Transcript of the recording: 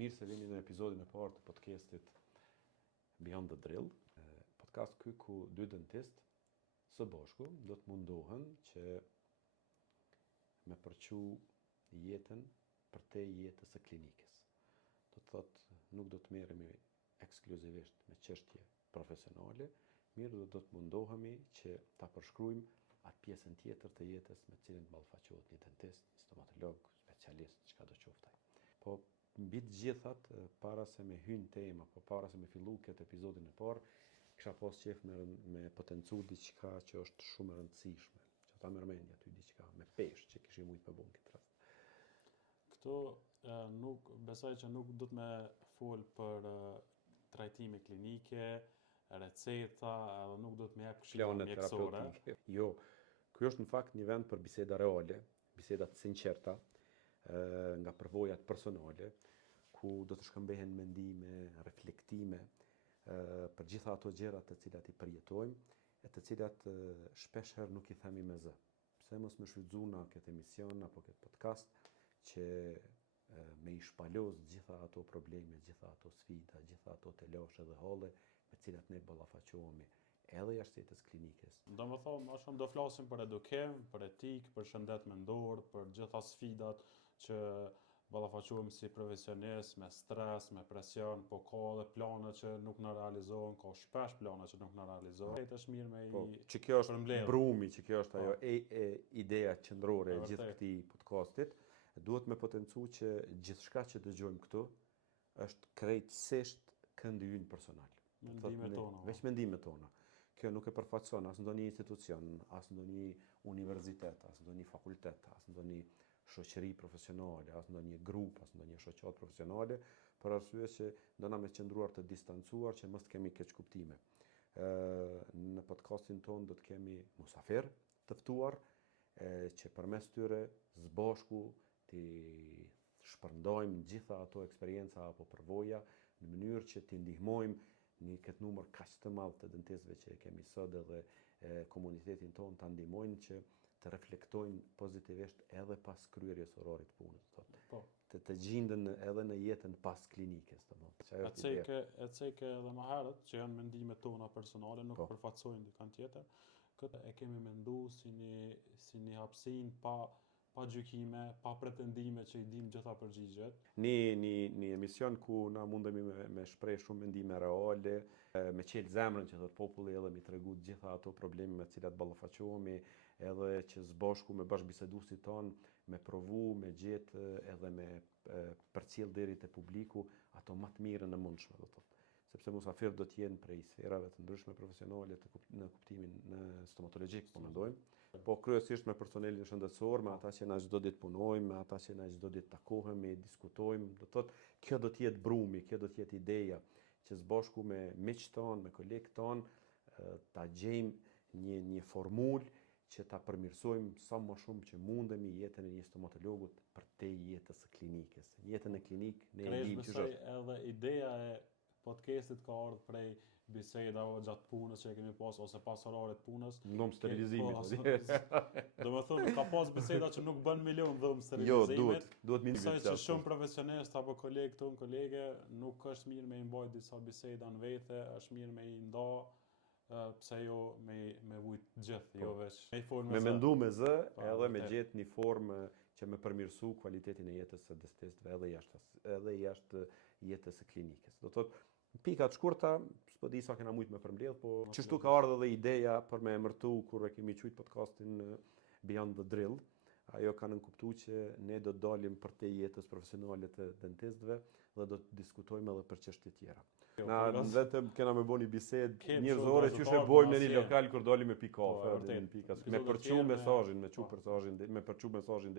Mirë se vini në episodin e parë të podcastit Beyond the Drill. Podcast ky ku dy dentist së bashku do të mundohen që me përqu jetën për te jetës së klinikës. Do të thotë, nuk do të merremi ekskluzivisht me çështje profesionale, mirë do të mundohemi që ta përshkruajmë atë pjesën tjetër të jetës me cilën ballafaqohet një dentist, një stomatolog, specialist, çka do qoftaj. Po mbi të gjithat, para se me hyn tema, po para se me fillu këtë episodin e parë, kisha pas qef me potencu diçka që është shumë e rëndësishme, që ta mërmendja ty diçka me peshë që kishim mujt me bën këtë rast. Këtu nuk besoj që nuk do të me fol për trajtime klinike, receta, edhe nuk do të më jap këshilla mjekësore. Jo, ky është në fakt një vend për biseda reale, biseda të sinqerta, nga përvojat personale, ku do të shkëmbehen mendime, reflektime për gjitha ato gjërat të cilat i përjetojmë e të cilat shpesh herë nuk i themi me zë. Pse mos më shfrytëzuna këtë emision apo këtë podcast që me i shpalos gjitha ato probleme, gjitha ato sfida, gjitha ato telashe dhe halle me cilat ne ballafaqohemi edhe jashtë jetës klinikës. Do më thonë, më shumë do flasim për edukim, për etik, për shëndet mendor, për gjitha sfidat që ballafaqohemi si profesionist, me stres, me presion, po ka edhe plane që nuk na realizohen, ka shpesh plane që nuk na realizohen. Këtë është mirë me që kjo është brumi, që kjo është ajo ideja qendrore e gjithë këtij podcastit, duhet me potencu që gjithçka që dëgjojmë këtu është krejtësisht këndi ynë personal. Mendimet tona. Veç mendimet tona. Kjo nuk e përfaqëson as ndonjë institucion, as ndonjë universitet, as ndonjë fakultet, as ndonjë shoqëri profesionale, as ndonjë grup, as ndonjë shoqat profesionale, për arsye që do na me qëndruar të distancuar që mos të kemi keq kuptime. Në podcastin ton do të kemi musafir të ftuar që përmes tyre zbashku të shpërndajmë gjitha ato eksperienca apo përvoja në mënyrë që t'i ndihmojmë një këtë numër kaq të madh të dentistëve që kemi sot edhe komunitetin ton ta ndihmojnë që të reflektojnë pozitivisht edhe pas kryerjes orarit të punës, po. Të gjenden edhe në jetën pas klinikës, E ceke edhe më herët që janë mendimet tona personale, nuk përfaqësojnë dikant tjetër. Këtë e kemi menduar si një hapësinë pa gjykime, pa pretendime që i dim gjitha përgjigjet. Një emision ku na mundemi me shpreh shumë mendime reale, me qelë zemrën që thot populli edhe mi tregu gjitha ato probleme me cilat ballafaqohemi, edhe që zbashku me bashkëbiseduesit ton, me provu, me gjetë edhe me përcjell deri te publiku ato më të mirën e mundshme, do thotë. Sepse musafir do të jenë prej sferave të ndryshme profesionale në kuptimin në stomatologjik, po mendojmë. Po kryesisht me personelin shëndetësor, me ata që na çdo ditë punojmë, me ata që na çdo ditë takohemi, diskutojmë, do thotë kjo do të jetë brumi, kjo do të jetë ideja që zbashku me miqtë tonë, me kolegët tonë ta gjejmë një formulë që ta përmirësojmë sa më shumë që mundemi jetën e një stomatologut për te jetës së klinikës. Jetën e klinikë ne e dimë që është. Edhe ideja e podcastit ka ardhur prej biseda gjatë punës që kemi pas ose pas orarit punës. Ndom sterilizimit. Do të thonë ka pas biseda që nuk bën milion dhëm sterilizimit. Jo, duhet minimum. Që shumë profesionistë apo kolege nuk është mirë me i mbajt disa biseda në vete, është mirë me i nda pse jo me vujt gjithë, jo veç me mendu me zë, edhe me gjetë një formë që me përmirësu cilëtetin e jetës së dentistëve edhe jashtë jetës së klinikës. Do thotë pika të shkurta, s'po di sa kena mujt me përmbledh, po çështu ka ardhur edhe ideja për me emërtu kur e kemi quajtur podcastin Beyond the Drill. Ajo ka nënkuptuar që ne do të dalim për te jetës profesionale të dentistëve dhe do të diskutojmë edhe për çështje tjera. Na vetëm kena me bëni bisedë njerëzore që e bojmë në një lokal kur dalim me pikë kafe, me përçu mesazhin, me përçu mesazhin